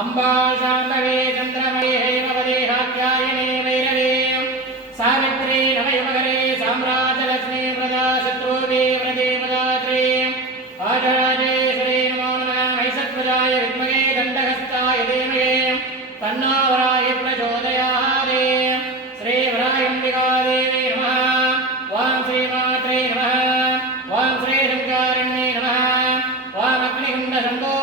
अम्बाशान्तवे चन्द्रमये हेमवदे हात्यायने वैरवे सावित्री नवयुवकरे साम्राज्यलक्ष्मी प्रदा शत्रुवे व्रते पदात्रे आचार्येश्वरे नमो नमः महिषध्वजाय विद्महे दण्डहस्ताय धीमहि तन्नो वराहि प्रचोदयात् श्रीवराह्यम्बिकादेवी नमः वां श्रीमात्रे नमः वां श्रीशङ्करण्ये नमः वां अग्निकुण्डशम्भो